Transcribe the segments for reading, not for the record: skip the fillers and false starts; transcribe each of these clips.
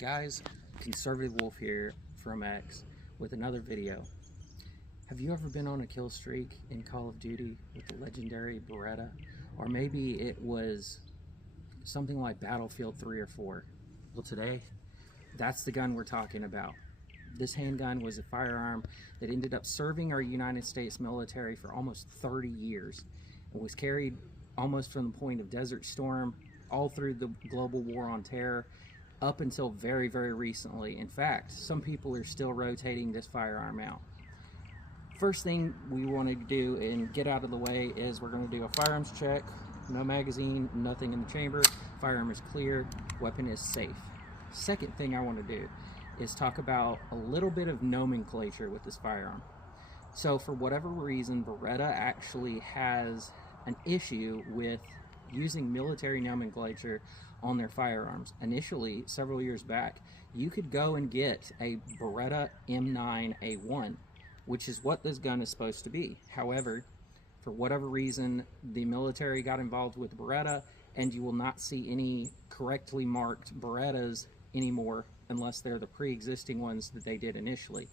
Guys, Conservative Wolf here from X with another video. Have you ever been on a kill streak in Call of Duty with the legendary Beretta? Or maybe it was something like Battlefield 3 or 4. Well, today, that's the gun we're talking about. This handgun was a firearm that ended up serving our United States military for almost 30 years. It was carried almost from the point of Desert Storm all through the global war on terror up until very, very recently. In fact, some people are still rotating this firearm out. First thing we want to do and get out of the way is we're going to do a firearms check. No magazine, nothing in the chamber. Firearm is clear, weapon is safe. Second thing I want to do is talk about a little bit of nomenclature with this firearm. So for whatever reason, Beretta actually has an issue with using military nomenclature on their firearms. Initially, several years back, you could go and get a Beretta M9A1, which is what this gun is supposed to be. However, for whatever reason, the military got involved with Beretta, and you will not see any correctly marked Berettas anymore unless they're the pre-existing ones that they did initially.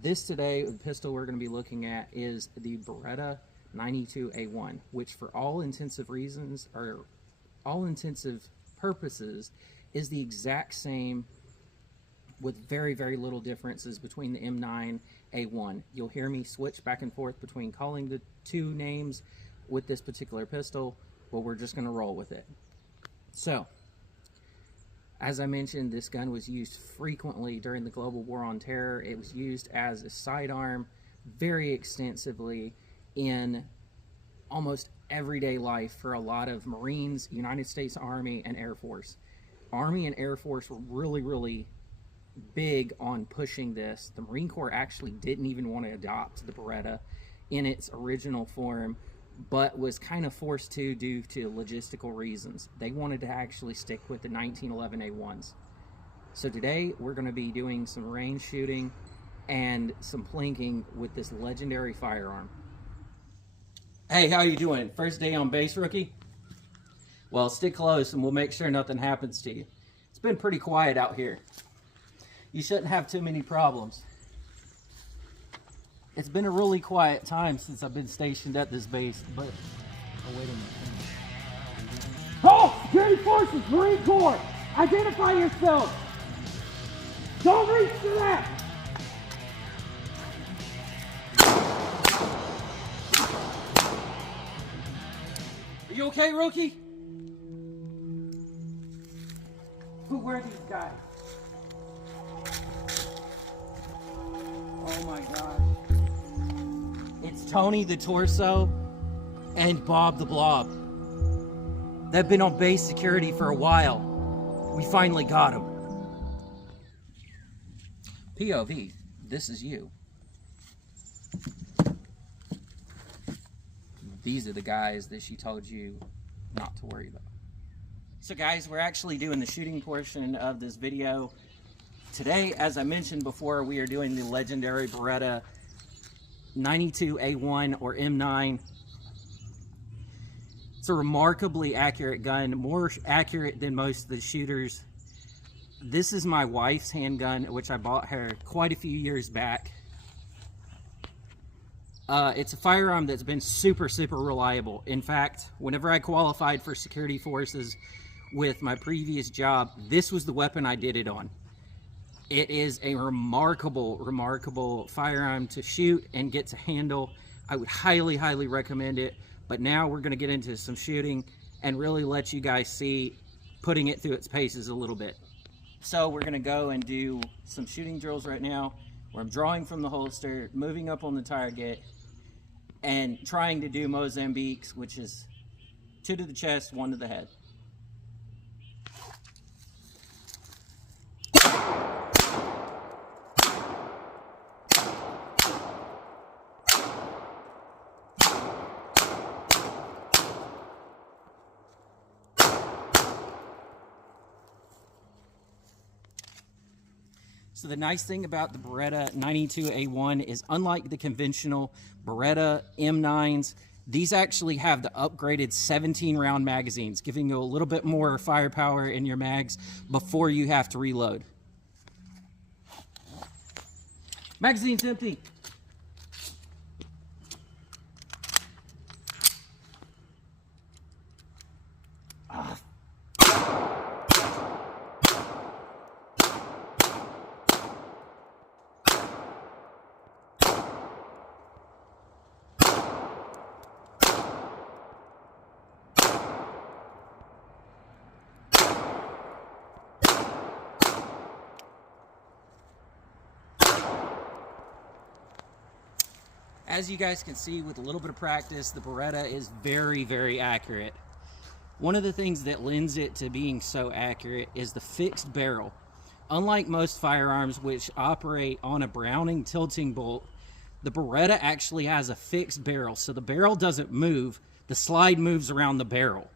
This today, the pistol we're going to be looking at is the Beretta 92A1, which for all intensive reasons, or all intensive purposes, is the exact same with very, very little differences between the M9A1. You'll hear me switch back and forth between calling the two names with this particular pistol, but we're just going to roll with it. So, as I mentioned, this gun was used frequently during the global war on terror. It was used as a sidearm very extensively in almost everyday life for a lot of Marines, United States Army, and Air Force. Army and Air Force were really big on pushing this. The Marine Corps actually didn't even want to adopt the Beretta in its original form, but was kind of forced to due to logistical reasons. They wanted to actually stick with the 1911 A1s. So today we're going to be doing some range shooting and some plinking with this legendary firearm. Hey, how you doing? First day on base, rookie? Well, stick close and we'll make sure nothing happens to you. It's been pretty quiet out here. You shouldn't have too many problems. It's been a really quiet time since I've been stationed at this base, but... Oh, wait a minute. Oh! Security Forces, Marine Corps! Identify yourself! Don't reach for that! Are you okay, rookie? Who were these guys? Oh my gosh. It's Tony the Torso and Bob the Blob. They've been on base security for a while. We finally got them. POV, this is you. These are the guys that she told you not to worry about. So guys, we're actually doing the shooting portion of this video. Today, as I mentioned before, we are doing the legendary Beretta 92A1 or M9. It's a remarkably accurate gun, more accurate than most of the shooters. This is my wife's handgun, which I bought her quite a few years back. It's a firearm that's been super reliable. In fact, whenever I qualified for security forces with my previous job, this was the weapon I did it on. It is a remarkable firearm to shoot and get to handle. I would highly recommend it. But now we're going to get into some shooting and really let you guys see putting it through its paces a little bit. So we're going to go and do some shooting drills right now, where I'm drawing from the holster, moving up on the target, and trying to do Mozambiques, which is 2 to the chest, 1 to the head. So the nice thing about the Beretta 92A1 is, unlike the conventional Beretta M9s These actually have the upgraded 17 round magazines, giving you a little bit more firepower in your mags before you have to reload. Magazine's empty. As you guys can see, with a little bit of practice, the Beretta is very, very accurate. One of the things that lends it to being so accurate is the fixed barrel. Unlike most firearms which operate on a Browning tilting bolt, the Beretta actually has a fixed barrel, so the barrel doesn't move, the slide moves around the barrel,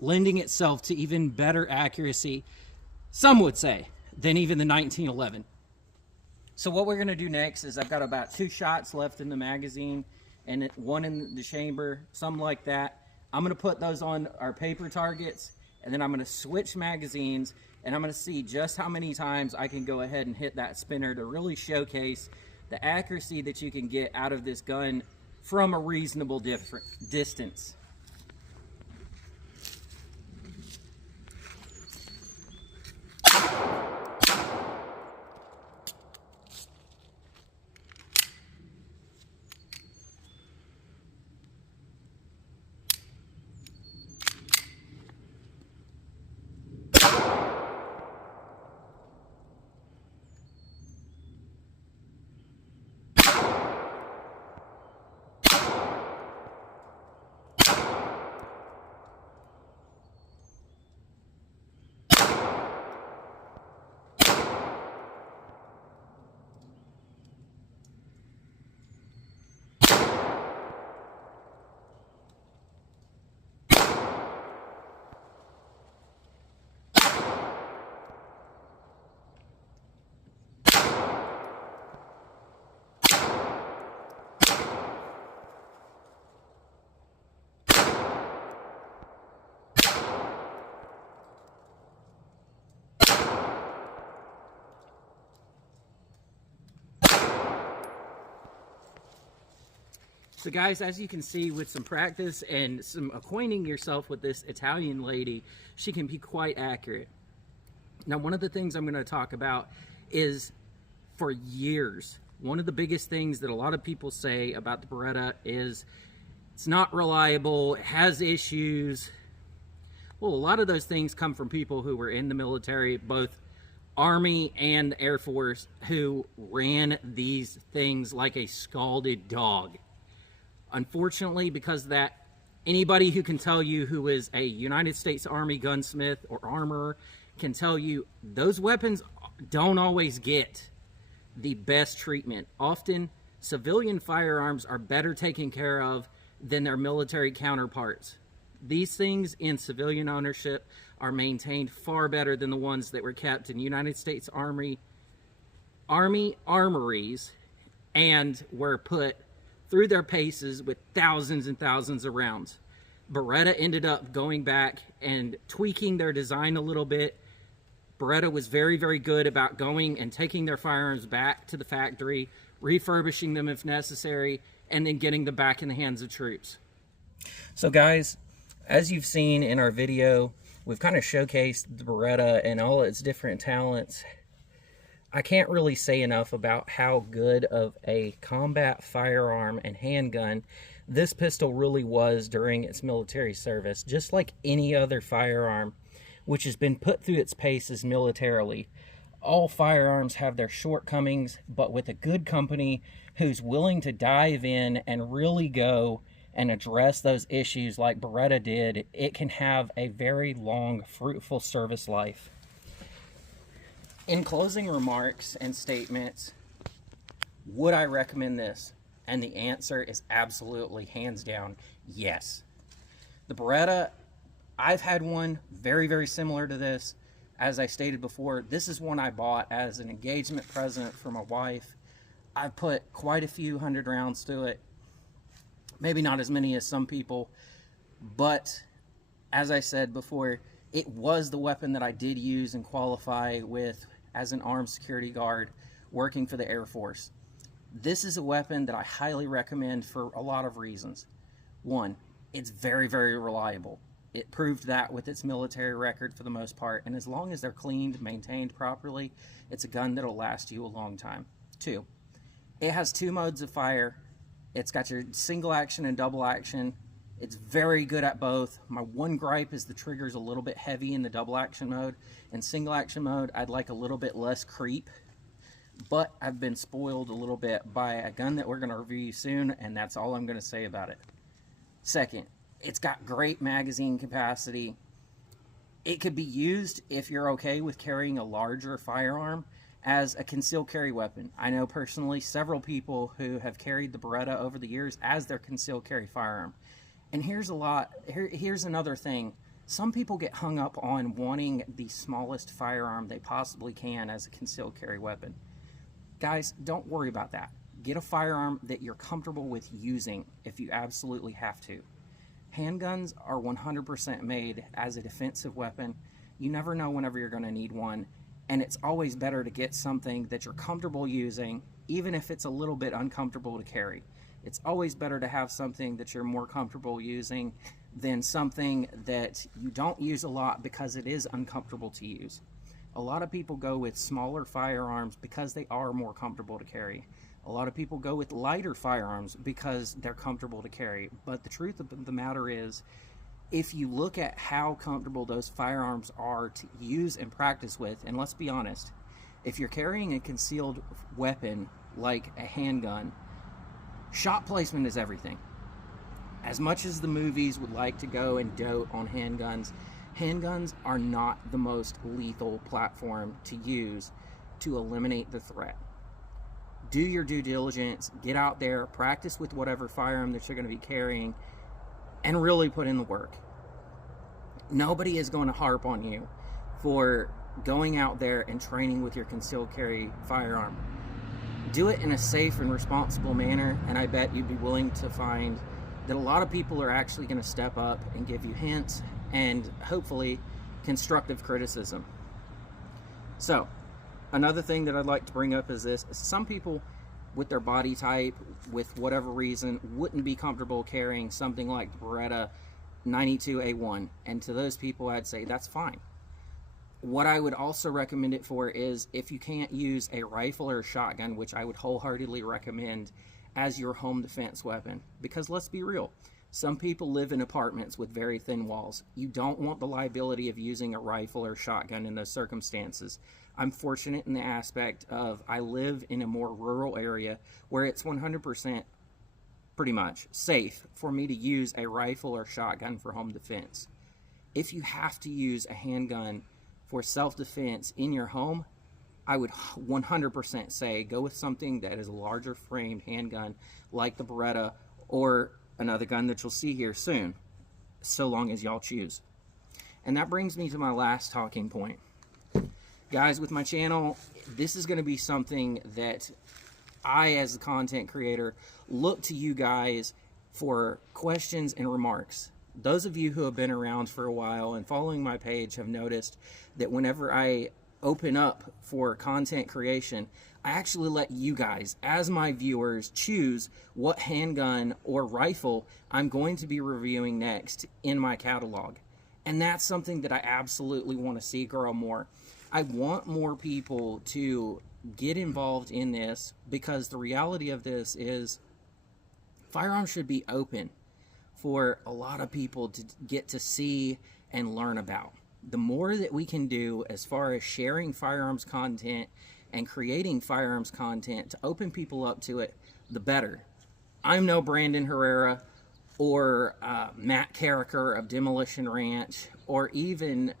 lending itself to even better accuracy, some would say, than even the 1911. So what we're going to do next is I've got about 2 shots left in the magazine and 1 in the chamber, something like that. I'm going to put those on our paper targets, and then I'm going to switch magazines, and I'm going to see just how many times I can go ahead and hit that spinner to really showcase the accuracy that you can get out of this gun from a reasonable distance. So guys, as you can see, with some practice and some acquainting yourself with this Italian lady, she can be quite accurate. Now, one of the things I'm going to talk about is, for years, one of the biggest things that a lot of people say about the Beretta is it's not reliable, it has issues. Well, a lot of those things come from people who were in the military, both Army and Air Force, who ran these things like a scalded dog. Unfortunately, because of that, anybody who can tell you who is a United States Army gunsmith or armorer can tell you those weapons don't always get the best treatment. Often, civilian firearms are better taken care of than their military counterparts. These things in civilian ownership are maintained far better than the ones that were kept in United States Army armories and were put through their paces with thousands and thousands of rounds. Beretta ended up going back and tweaking their design a little bit. Beretta was very, very good about going and taking their firearms back to the factory, refurbishing them if necessary, and then getting them back in the hands of troops. So guys, as you've seen in our video, we've kind of showcased the Beretta and all its different talents. I can't really say enough about how good of a combat firearm and handgun this pistol really was during its military service. Just like any other firearm which has been put through its paces militarily, all firearms have their shortcomings, but with a good company who's willing to dive in and really go and address those issues like Beretta did, it can have a very long, fruitful service life. In closing remarks and statements, would I recommend this? And the answer is absolutely, hands down, yes. The Beretta, I've had one very, very similar to this. As I stated before, this is one I bought as an engagement present for my wife. I put quite a few hundred rounds to it. Maybe not as many as some people, but as I said before, it was the weapon that I did use and qualify with as an armed security guard working for the Air Force. This is a weapon that I highly recommend for a lot of reasons. One, it's very, very reliable. It proved that with its military record for the most part, and as long as they're cleaned, maintained properly, it's a gun that'll last you a long time. Two, it has 2 modes of fire. It's got your single action and double action. It's very good at both. My one gripe is the trigger's a little bit heavy in the double action mode. In single action mode, I'd like a little bit less creep. But I've been spoiled a little bit by a gun that we're going to review soon, and that's all I'm going to say about it. Second, it's got great magazine capacity. It could be used, if you're okay with carrying a larger firearm, as a concealed carry weapon. I know personally several people who have carried the Beretta over the years as their concealed carry firearm. And here's another thing. Some people get hung up on wanting the smallest firearm they possibly can as a concealed carry weapon. Guys, don't worry about that. Get a firearm that you're comfortable with using if you absolutely have to. Handguns are 100% made as a defensive weapon. You never know whenever you're going to need one, and it's always better to get something that you're comfortable using, even if it's a little bit uncomfortable to carry. It's always better to have something that you're more comfortable using than something that you don't use a lot because it is uncomfortable to use. A lot of people go with smaller firearms because they are more comfortable to carry. A lot of people go with lighter firearms because they're comfortable to carry. But the truth of the matter is, if you look at how comfortable those firearms are to use and practice with, and let's be honest, if you're carrying a concealed weapon like a handgun, shot placement is everything. As much as the movies would like to go and dote on handguns, handguns are not the most lethal platform to use to eliminate the threat. Do your due diligence, get out there, practice with whatever firearm that you're going to be carrying, and really put in the work. Nobody is going to harp on you for going out there and training with your concealed carry firearm. Do it in a safe and responsible manner, and I bet you'd be willing to find that a lot of people are actually going to step up and give you hints and hopefully constructive criticism. So, another thing that I'd like to bring up is this. Some people with their body type, with whatever reason, wouldn't be comfortable carrying something like the Beretta M9A1, and to those people I'd say that's fine. What I would also recommend it for is if you can't use a rifle or a shotgun, which I would wholeheartedly recommend as your home defense weapon. Because let's be real, some people live in apartments with very thin walls. You don't want the liability of using a rifle or shotgun in those circumstances. I'm fortunate in the aspect of I live in a more rural area where it's 100% pretty much safe for me to use a rifle or shotgun for home defense. If you have to use a handgun for self-defense in your home, I would 100% say go with something that is a larger framed handgun like the Beretta or another gun that you'll see here soon, so long as y'all choose. And that brings me to my last talking point. Guys, with my channel, this is going to be something that I, as the content creator, look to you guys for questions and remarks. Those of you who have been around for a while and following my page have noticed that whenever I open up for content creation, I actually let you guys, as my viewers, choose what handgun or rifle I'm going to be reviewing next in my catalog. And that's something that I absolutely want to see grow more. I want more people to get involved in this because the reality of this is firearms should be open for a lot of people to get to see and learn about. The more that we can do as far as sharing firearms content and creating firearms content to open people up to it, the better. I'm no Brandon Herrera or Matt Carricker of Demolition Ranch, or even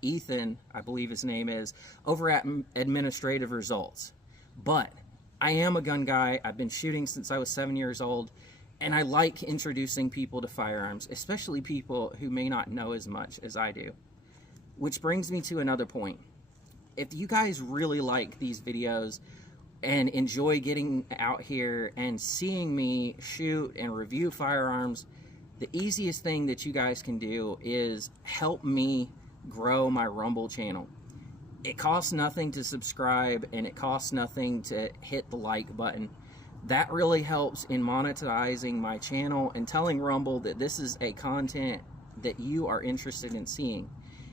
Ethan, I believe his name is, over at Administrative Results. But I am a gun guy. I've been shooting since I was 7 years old, and I like introducing people to firearms, especially people who may not know as much as I do. Which brings me to another point. If you guys really like these videos, and enjoy getting out here and seeing me shoot and review firearms, the easiest thing that you guys can do is help me grow my Rumble channel. It costs nothing to subscribe, and it costs nothing to hit the like button. That really helps in monetizing my channel and telling Rumble that this is a content that you are interested in seeing.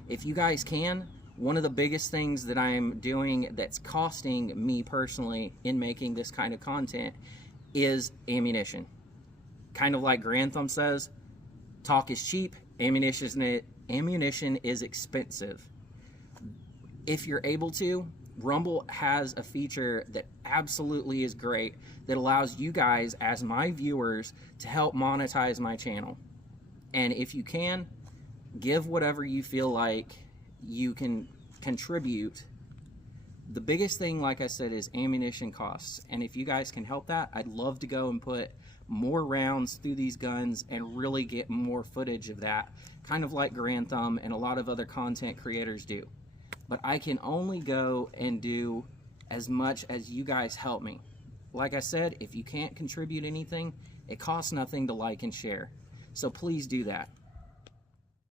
If you guys can, one of the biggest things that I'm doing that's costing me personally in making this kind of content is ammunition. Kind of like Grantham says, talk is cheap, ammunition is expensive. If you're able to, Rumble has a feature that absolutely is great that allows you guys as my viewers to help monetize my channel. And if you can, give whatever you feel like you can contribute. The biggest thing, like I said, is ammunition costs. And if you guys can help that, I'd love to go and put more rounds through these guns and really get more footage of that, kind of like Grantham and a lot of other content creators do. But I can only go and do as much as you guys help me. Like I said, if you can't contribute anything, it costs nothing to like and share. So please do that.